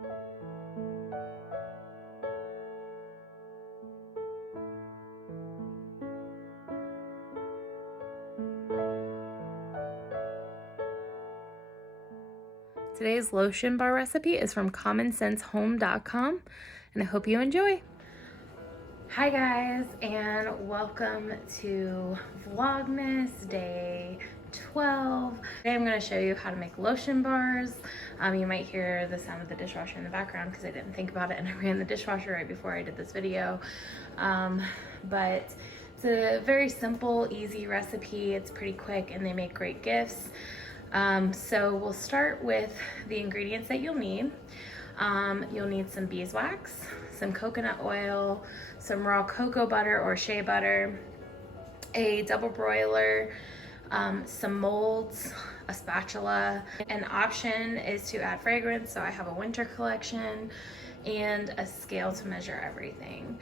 Today's lotion bar recipe is from commonsensehome.com, and I hope you enjoy. Hi guys, and welcome to Vlogmas day 12. Today I'm going to show you how to make lotion bars. You might hear the sound of the dishwasher in the background because I didn't think about it and I ran the dishwasher right before I did this video. But it's a very simple, easy recipe. It's pretty quick and they make great gifts. So we'll start with the ingredients that you'll need. You'll need some beeswax, some coconut oil, some raw cocoa butter or shea butter, a double broiler, some molds, a spatula. An option is to add fragrance, so I have a winter collection, and a scale to measure everything.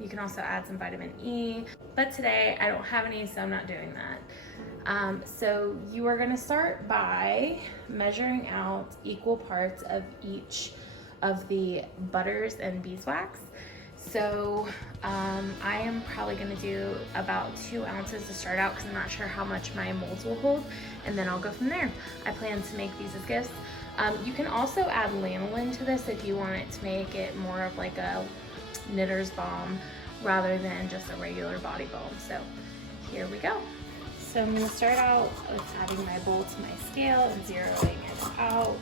You can also add some vitamin E, but today I don't have any, so I'm not doing that. So you are going to start by measuring out equal parts of each of the butters and beeswax. So I am probably going to do about 2 ounces to start out because I'm not sure how much my molds will hold, and then I'll go from there. I plan to make these as gifts. You can also add lanolin to this if you want it to make it more of like a knitter's balm rather than just a regular body balm. So here we go. So I'm going to start out with adding my bowl to my scale and zeroing it out.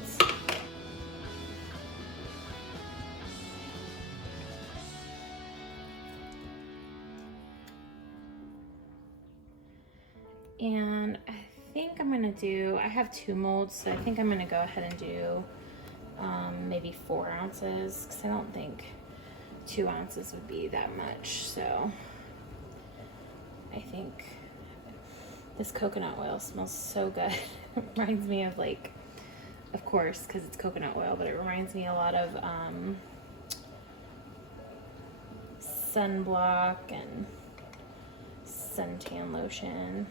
And I think I'm going to do, I have 2 molds, so I think I'm going to go ahead and do maybe 4 ounces because I don't think 2 ounces would be that much. So I think this coconut oil smells so good. It reminds me of, like, of course, because it's coconut oil, but it reminds me a lot of sunblock and suntan lotion.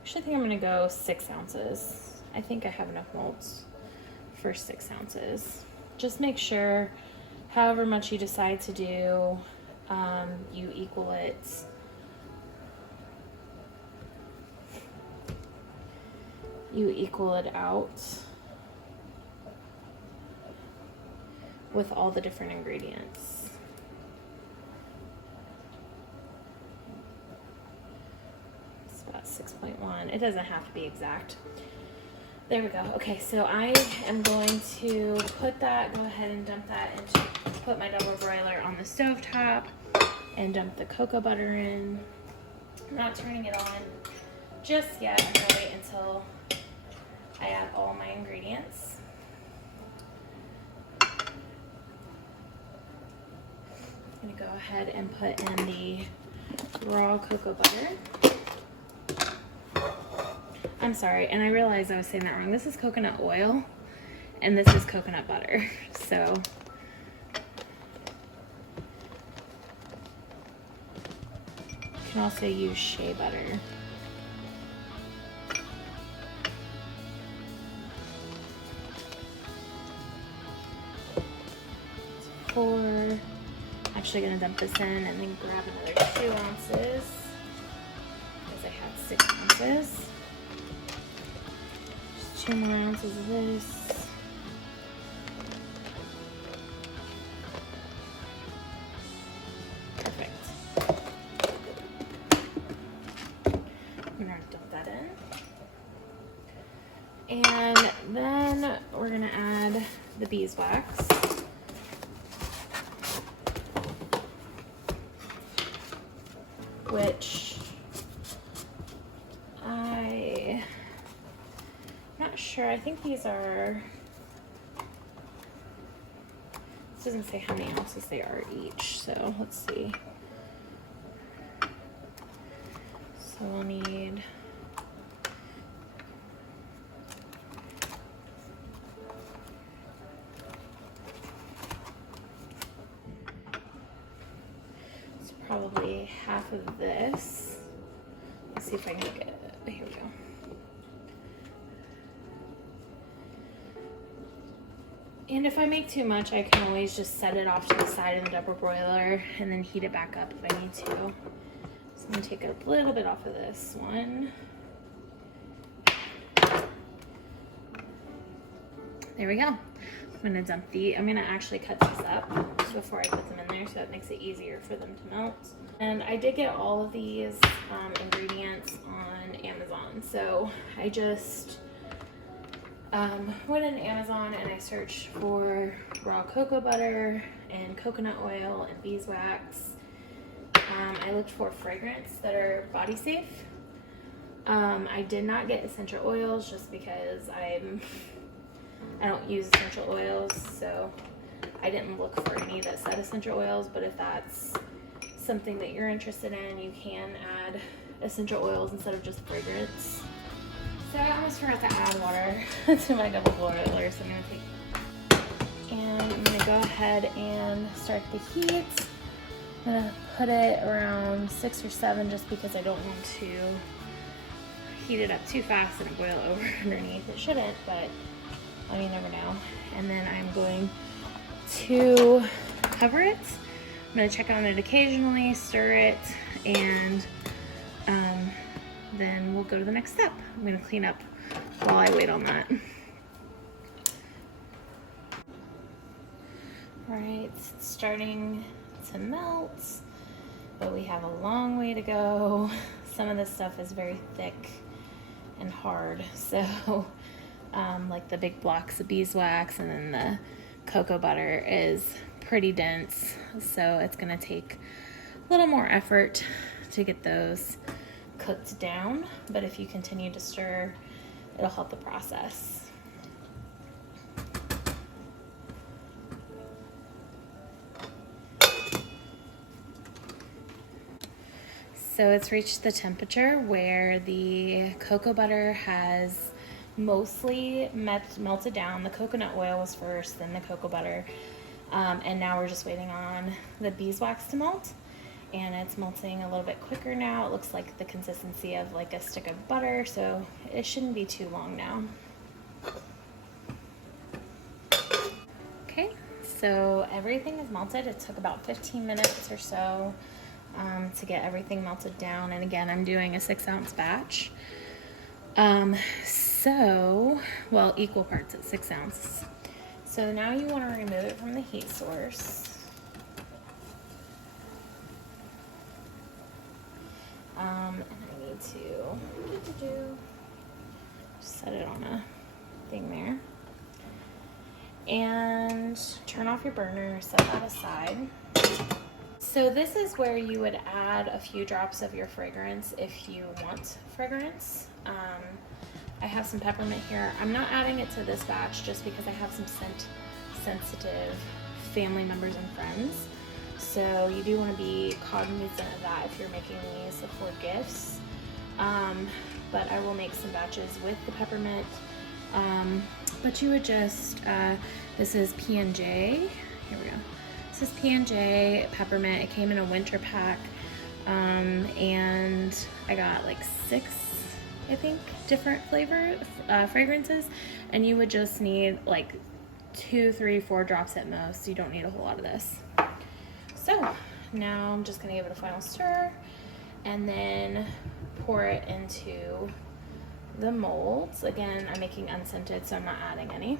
Actually, I think I'm gonna go 6 ounces. I think I have enough molds for 6 ounces. Just make sure, however much you decide to do, you equal it. You equal it out with all the different ingredients. It's about 6.1. It doesn't have to be exact. There we go. Okay, so I am going to put that, go ahead and dump that into, put my double broiler on the stove top and dump the cocoa butter in. I'm not turning it on just yet. I'm gonna wait until I add all my ingredients. I'm gonna go ahead and put in the raw cocoa butter. I'm sorry, and I realized I was saying that wrong. This is coconut oil, and this is coconut butter. So you can also use shea butter. I'm actually going to dump this in and then grab another 2 ounces because I had 6 ounces. Just 2 more ounces of this. Perfect. I'm going to dump that in. And then we're going to add the beeswax. Which I'm not sure. I think these are, this doesn't say how many ounces they are each, so let's see. So we'll need probably half of this. Let's see if I can get it. Here we go. And if I make too much, I can always just set it off to the side of the double broiler and then heat it back up if I need to. So I'm gonna take a little bit off of this one. There we go. I'm gonna actually cut these up just before I put them in there so that makes it easier for them to melt. And I did get all of these ingredients on Amazon. So I just went on Amazon and I searched for raw cocoa butter and coconut oil and beeswax. I looked for fragrance that are body safe. I did not get essential oils just because I don't use essential oils, so I didn't look for any that said essential oils, but if that's something that you're interested in, you can add essential oils instead of just fragrance. So I almost forgot to add water to my double boiler, so I'm gonna go ahead and start the heat. I'm gonna put it around 6 or 7 just because I don't want to heat it up too fast and boil over underneath. It shouldn't, but you never know. And then I'm going to cover it. I'm gonna check on it occasionally, stir it, and then we'll go to the next step. I'm gonna clean up while I wait on that. All right, it's starting to melt, but we have a long way to go. Some of this stuff is very thick and hard, so like the big blocks of beeswax and then the cocoa butter is pretty dense, so it's gonna take a little more effort to get those cooked down, but if you continue to stir, it'll help the process. So it's reached the temperature where the cocoa butter has mostly melted down. The coconut oil was first, then the cocoa butter, and now we're just waiting on the beeswax to melt, and it's melting a little bit quicker now. It looks like the consistency of like a stick of butter, so it shouldn't be too long now. Okay, so everything is melted. It took about 15 minutes or so to get everything melted down, and again, I'm doing a 6-ounce batch. Well, equal parts at 6 ounces. So now you want to remove it from the heat source. And I need to set it on a thing there. And turn off your burner, set that aside. So this is where you would add a few drops of your fragrance if you want fragrance. I have some peppermint here. I'm not adding it to this batch just because I have some scent-sensitive family members and friends. So you do want to be cognizant of that if you're making these for gifts. But I will make some batches with the peppermint. But you would just, this is P&J. Here we go. This is P&J peppermint. It came in a winter pack. And I got like 6, I think, different fragrances, and you would just need like 2, 3, 4 drops at most. You don't need a whole lot of this. So now I'm just gonna give it a final stir and then pour it into the molds. Again, I'm making unscented, so I'm not adding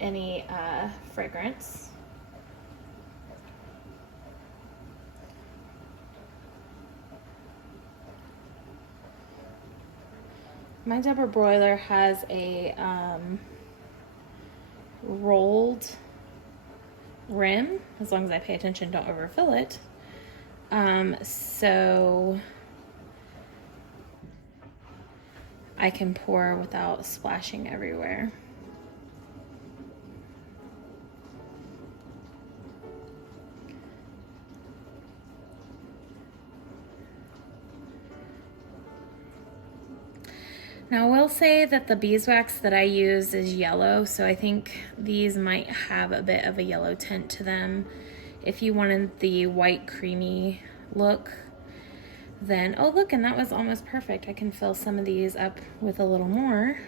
any fragrance. My double broiler has a rolled rim. As long as I pay attention, don't overfill it. So I can pour without splashing everywhere. Now I will say that the beeswax that I use is yellow, so I think these might have a bit of a yellow tint to them. If you wanted the white creamy look, then, oh look, and that was almost perfect. I can fill some of these up with a little more.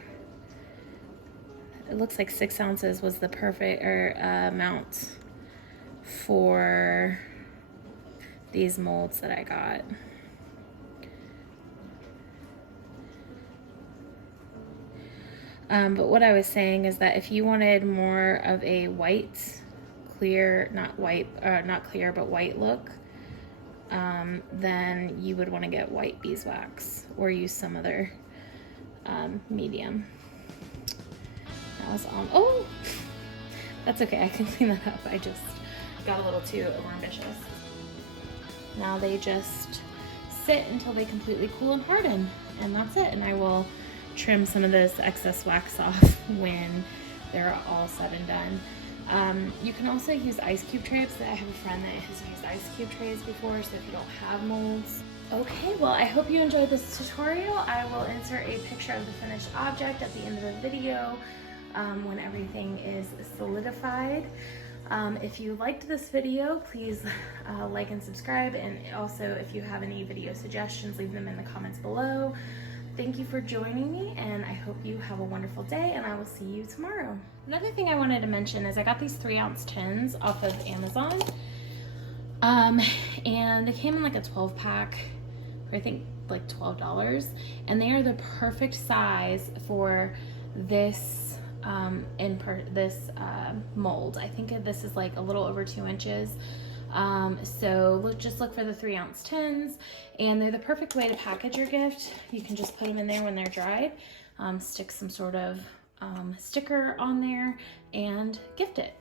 it looks like 6 ounces was the perfect amount for these molds that I got. But what I was saying is that if you wanted more of a white, clear, not clear, but white look, then you would want to get white beeswax or use some other medium. That was on. Oh, that's okay. I can clean that up. I just got a little too overambitious. Now they just sit until they completely cool and harden, and that's it. And I will trim some of this excess wax off when they're all said and done. You can also use Icecube trays. I have a friend that has used Icecube trays before, so if you don't have molds. Okay, well, I hope you enjoyed this tutorial. I will insert a picture of the finished object at the end of the video when everything is solidified. If you liked this video, please like and subscribe, and also if you have any video suggestions, leave them in the comments below. Thank you for joining me, and I hope you have a wonderful day, and I will see you tomorrow. Another thing I wanted to mention is I got these 3-ounce tins off of Amazon, and they came in like a 12-pack for I think like $12, and they are the perfect size for this mold. I think this is like a little over 2 inches. So just look for the 3-ounce tins, and they're the perfect way to package your gift. You can just put them in there when they're dried, stick some sort of sticker on there, and gift it.